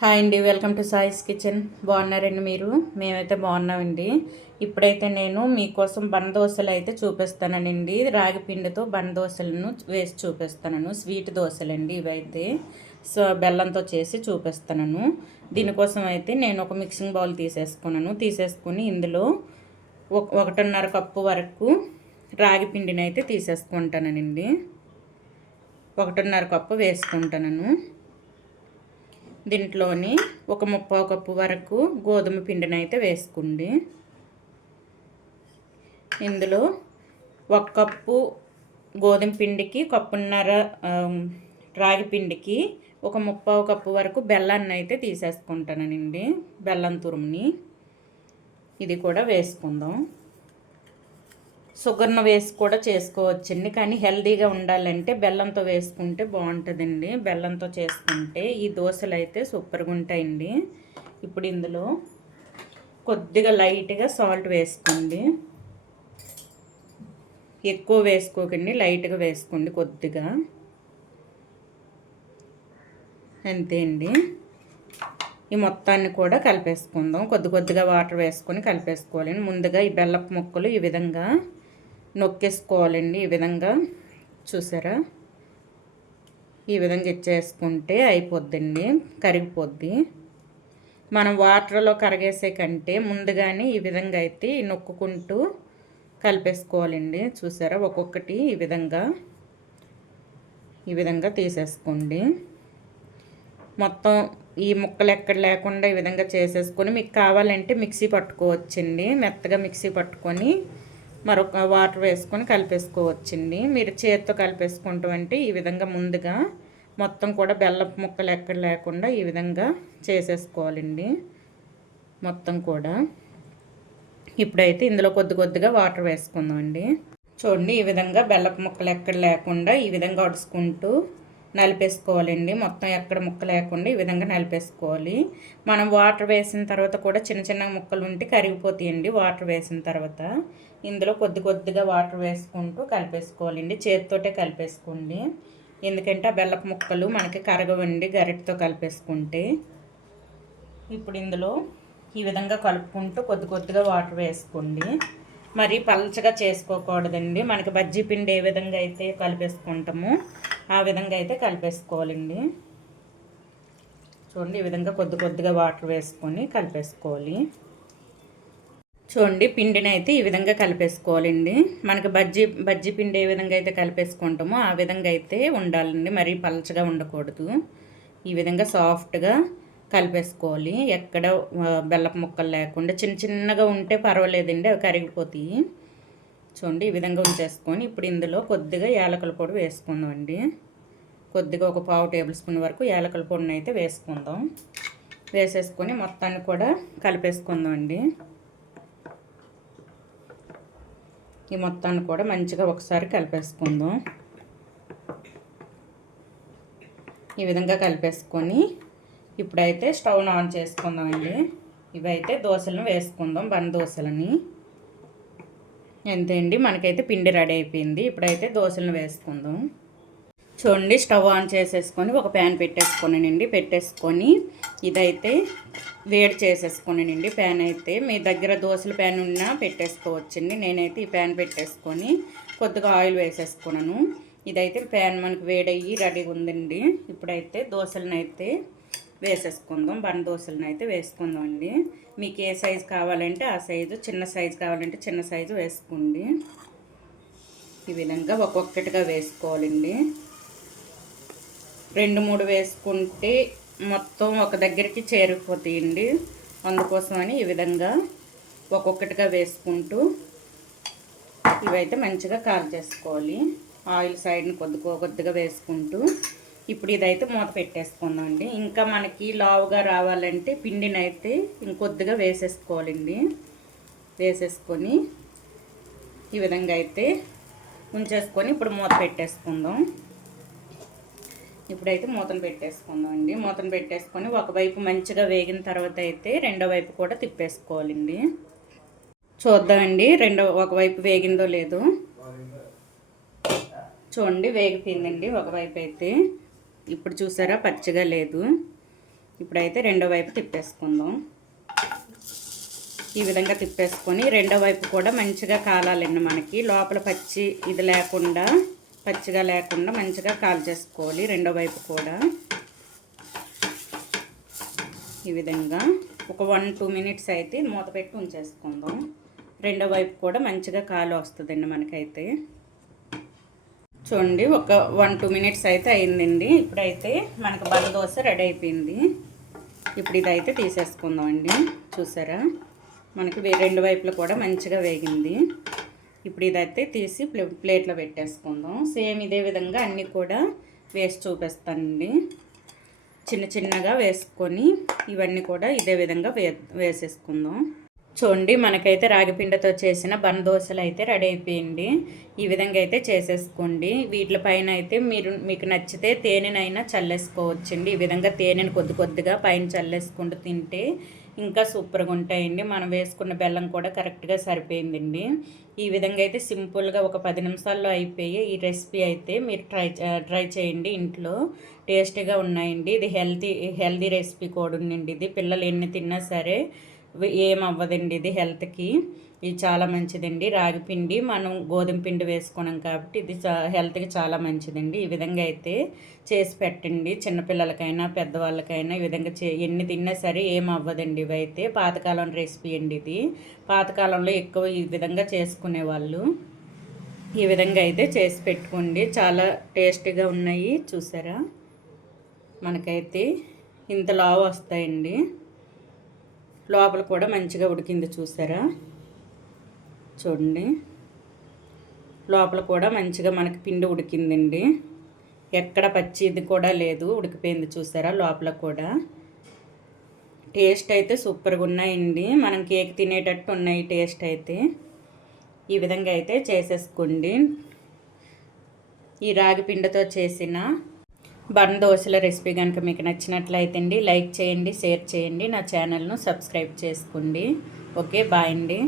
Hi అండి, welcome to సాయిస్ kitchen. బాగున్నారండి మీరు? మేమైతే బాగున్నామండి. ఇప్పుడైతే నేను మీకోసం దోశలు అయితే చూపిస్తానండి. రాగి పిండితో దోశలను వేసి చూపిస్తాను. స్వీట్ దోశలండి ఇవైతే. సో బెల్లంతో చేసి చూపిస్తాను. దీనికోసం అయితే నేను ఒక మిక్సింగ్ బౌల్ తీసేసుకుని ఇందులో 1.5 కప్పు వరకు రాగి పిండిని అయితే తీసేసుకుంటానండి. 1.5 కప్పు వేసుకుంటాను. దీంట్లోని ఒక 3/4 కప్పు వరకు గోధుమ పిండిని అయితే వేసుకోండి. ఇందులో 1 కప్పు గోధుమ పిండికి కప్పున్నర రాగి పిండికి ఒక 3/4 కప్పు వరకు బెల్లాన్ని అయితే తీసేసుకుంటానండి. బెల్లం తురుముని ఇది కూడా వేసుకుందాం. షుగర్ను వేసి కూడా చేసుకోవచ్చండి, కానీ హెల్తీగా ఉండాలంటే బెల్లంతో వేసుకుంటే బాగుంటుందండి. బెల్లంతో చేసుకుంటే ఈ దోశలు అయితే సూపర్గా ఉంటాయండి. ఇప్పుడు ఇందులో కొద్దిగా లైట్గా సాల్ట్ వేసుకోండి. ఎక్కువ వేసుకోకండి, లైట్గా వేసుకోండి కొద్దిగా. అంతే అండి. ఈ మొత్తాన్ని కూడా కలిపేసుకుందాం. కొద్దిగా వాటర్ వేసుకొని కలిపేసుకోవాలండి. ముందుగా ఈ బెల్లపు ముక్కలు ఈ విధంగా నొక్కేసుకోవాలండి. ఈ విధంగా చూసారా, ఈ విధంగా ఇచ్చేసుకుంటే అయిపోద్దండి, కరిగిపోద్ది. మనం వాటర్లో కరిగేసే కంటే ముందుగానే ఈ విధంగా అయితే నొక్కుకుంటూ కలిపేసుకోవాలండి. చూసారా, ఒక్కొక్కటి ఈ విధంగా తీసేసుకోండి. మొత్తం ఈ ముక్కలు ఎక్కడ లేకుండా ఈ విధంగా చేసేసుకొని మీకు కావాలంటే మిక్సీ పట్టుకోవచ్చండి. మెత్తగా మిక్సీ పట్టుకొని మరొక వాటర్ వేసుకొని కలిపేసుకోవచ్చండి. మీరు చేతితో కలిపేసుకుంటాం అంటే ఈ విధంగా ముందుగా మొత్తం కూడా బెల్లపు ముక్కలు ఎక్కడ లేకుండా ఈ విధంగా చేసేసుకోవాలండి మొత్తం కూడా. ఇప్పుడైతే ఇందులో కొద్దిగా వాటర్ వేసుకుందామండి. చూడండి, ఈ విధంగా బెల్లపు ముక్కలు ఎక్కడ లేకుండా ఈ విధంగా అడుచుకుంటూ నలిపేసుకోవాలండి. మొత్తం ఎక్కడ ముక్క లేకుండా ఈ విధంగా నలిపేసుకోవాలి. మనం వాటర్ వేసిన తర్వాత కూడా చిన్న ముక్కలు ఉంటే కరిగిపోతాయండి. వాటర్ వేసిన తర్వాత ఇందులో కొద్దిగా వాటర్ వేసుకుంటూ కలిపేసుకోవాలండి. చేతితోటే కలిపేసుకోండి, ఎందుకంటే ఆ బెల్లపు ముక్కలు మనకి కరగవండి గరిటతో కలిపేసుకుంటే. ఇప్పుడు ఇందులో ఈ విధంగా కలుపుకుంటూ కొద్దిగా వాటర్ వేసుకోండి. మరి పల్చగా చేసుకోకూడదండి. మనకి బజ్జీ పిండి ఏ విధంగా అయితే కలిపేసుకుంటామో ఆ విధంగా అయితే కలిపేసుకోవాలండి. చూడండి, ఈ విధంగా కొద్దిగా వాటర్ వేసుకొని కలిపేసుకోవాలి. చూడండి, పిండిని అయితే ఈ విధంగా కలిపేసుకోవాలండి. మనకి బజ్జీ పిండి ఏ విధంగా అయితే కలిపేసుకుంటామో ఆ విధంగా అయితే ఉండాలండి. మరీ పల్చగా ఉండకూడదు. ఈ విధంగా సాఫ్ట్గా కలిపేసుకోవాలి. ఎక్కడ బెల్లపు ముక్కలు లేకుండా చిన్నగా ఉంటే పర్వాలేదండి, అవి కరిగిపోతాయి. చూడండి, ఈ విధంగా ఉంచేసుకొని ఇప్పుడు ఇందులో కొద్దిగా యాలకుల పొడి వేసుకుందామండి. కొద్దిగా ఒక 1/2 టేబుల్ స్పూన్ వరకు యాలకుల పొడిని అయితే వేసుకుందాం. వేసేసుకొని మొత్తాన్ని కూడా కలిపేసుకుందామండి. ఈ మొత్తాన్ని కూడా మంచిగా ఒకసారి కలిపేసుకుందాం. ఈ విధంగా కలిపేసుకొని ఇప్పుడైతే స్టవ్ ఆన్ చేసుకుందామండి. ఇవైతే దోశలను వేసుకుందాం, దోశలని. అంతే అండి, మనకైతే పిండి రెడీ అయిపోయింది. ఇప్పుడైతే దోశలను వేసుకుందాం. చూడండి, స్టవ్ ఆన్ చేసేసుకొని ఒక ప్యాన్ పెట్టేసుకొని ఇదైతే వేడి చేసేసుకున్నానండి. ప్యాన్ అయితే మీ దగ్గర దోశల ప్యాన్ ఉన్నా పెట్టేసుకోవచ్చండి. నేనైతే ఈ ప్యాన్ పెట్టేసుకొని కొద్దిగా ఆయిల్ వేసేసుకున్నాను. ఇదైతే ప్యాన్ మనకు వేడయ్యి రెడీగా ఉందండి. ఇప్పుడైతే దోశలను అయితే వేసేసుకుందాం. దోశలను అయితే వేసుకుందాం అండి. మీకు ఏ సైజు కావాలంటే ఆ సైజు, చిన్న సైజు కావాలంటే చిన్న సైజు వేసుకోండి. ఈ విధంగా ఒక్కొక్కటిగా వేసుకోవాలండి. 2-3 వేసుకుంటే మొత్తం ఒక దగ్గరికి చేరిపోతాయండి. అందుకోసమని ఈ విధంగా ఒక్కొక్కటిగా వేసుకుంటూ ఇవైతే మంచిగా కాల్ చేసుకోవాలి. ఆయిల్ సైడ్ని కొద్దిగా వేసుకుంటూ ఇప్పుడు ఇదైతే మూత పెట్టేసుకుందాం అండి. ఇంకా మనకి లావుగా రావాలంటే పిండిని అయితే ఇంకొద్దిగా వేసేసుకోవాలండి. వేసేసుకొని ఈ విధంగా అయితే ఉంచేసుకొని ఇప్పుడు మూత పెట్టేసుకుందాం. ఇప్పుడైతే మూతను పెట్టేసుకుందాం అండి. మూతను పెట్టేసుకొని ఒకవైపు మంచిగా వేగిన తర్వాత అయితే రెండో వైపు కూడా తిప్పేసుకోవాలండి. చూద్దామండి ఒకవైపు వేగిందో లేదో. చూడండి, వేగిపోయిందండి ఒకవైపు అయితే. ఇప్పుడు చూసారా, పచ్చిగా లేదు. ఇప్పుడైతే రెండో వైపు తిప్పేసుకుందాం. ఈ విధంగా తిప్పేసుకొని రెండో వైపు కూడా మంచిగా కాలాలండి. మనకి లోపల పచ్చిగా లేకుండా మంచిగా కాల్చేసుకోవాలి రెండో వైపు కూడా. ఈ విధంగా ఒక 1-2 మినిట్స్ అయితే మూత పెట్టి ఉంచేసుకుందాం. రెండో వైపు కూడా మంచిగా కాలు వస్తుందండి మనకైతే. చూడండి, ఒక 1-2 మినిట్స్ అయితే అయిందండి. ఇప్పుడైతే మనకు బంద్ దోశ రెడీ అయిపోయింది. ఇప్పుడు ఇదైతే తీసేసుకుందాం అండి. చూసారా, మనకి రెండు వైపులు కూడా మంచిగా వేగింది. ఇప్పుడు ఇదైతే తీసి ప్లేట్లో పెట్టేసుకుందాం. సేమ్ ఇదే విధంగా అన్నీ కూడా వేసి చూపిస్తానండి. చిన్న చిన్నగా వేసుకొని ఇవన్నీ కూడా ఇదే విధంగా వేసేసుకుందాం. చూడండి, మనకైతే రాగిపిండితో చేసిన బన్ దోశలు అయితే రెడీ అయిపోయింది. ఈ విధంగా అయితే చేసేసుకోండి. వీటిపైన అయితే మీకు నచ్చితే తేనెనైనా చల్లేసుకోవచ్చండి. ఈ విధంగా తేనెను కొద్దిగా పైన చల్లేసుకుంటూ తింటే ఇంకా సూపర్గా ఉంటాయండి. మనం వేసుకున్న బెల్లం కూడా కరెక్ట్గా సరిపోయిందండి. ఈ విధంగా అయితే సింపుల్గా ఒక 10 నిమిషాల్లో అయిపోయి ఈ రెసిపీ అయితే మీరు ట్రై చేయండి. ఇంట్లో టేస్టీగా ఉన్నాయండి. ఇది హెల్తీ రెసిపీ కూడా ఉందండి. ఇది పిల్లలు ఎన్ని తిన్నా సరే ఏమవ్వదండి. ఇది హెల్త్కి ఇది చాలా మంచిదండి. రాగి పిండి మనం గోధుమ పిండి వేసుకున్నాం కాబట్టి ఇది హెల్త్కి చాలా మంచిదండి. ఈ విధంగా అయితే చేసి పెట్టండి. చిన్నపిల్లలకైనా పెద్దవాళ్ళకైనా ఈ విధంగా ఎన్ని తిన్నా సరే ఏమవ్వదండి. ఇవైతే పాతకాలం రెసిపీ అండి. ఇది పాతకాలంలో ఎక్కువ ఈ విధంగా చేసుకునేవాళ్ళు. ఈ విధంగా అయితే చేసి పెట్టుకోండి. చాలా టేస్టీగా ఉన్నాయి. చూసారా, మనకైతే ఇంత లావు వస్తాయండి. లోపల కూడా మంచిగా ఉడికింది. చూసారా, చూడండి, లోపల కూడా మంచిగా మనకి పిండి ఉడికిందండి. ఎక్కడ పచ్చిది కూడా లేదు, ఉడికిపోయింది. చూసారా, లోపల కూడా టేస్ట్ అయితే సూపర్గా ఉన్నాయండి. మనం కేక్ తినేటట్టు ఉన్నాయి టేస్ట్ అయితే. ఈ విధంగా అయితే చేసేసుకోండి. ఈ రాగి పిండితో చేసిన బన్ దోశల రెసిపీ కనుక మీకు నచ్చినట్లయితే అండి లైక్ చేయండి, షేర్ చేయండి, నా ఛానల్ను సబ్స్క్రైబ్ చేసుకోండి. ఓకే, బాయ్ అండి.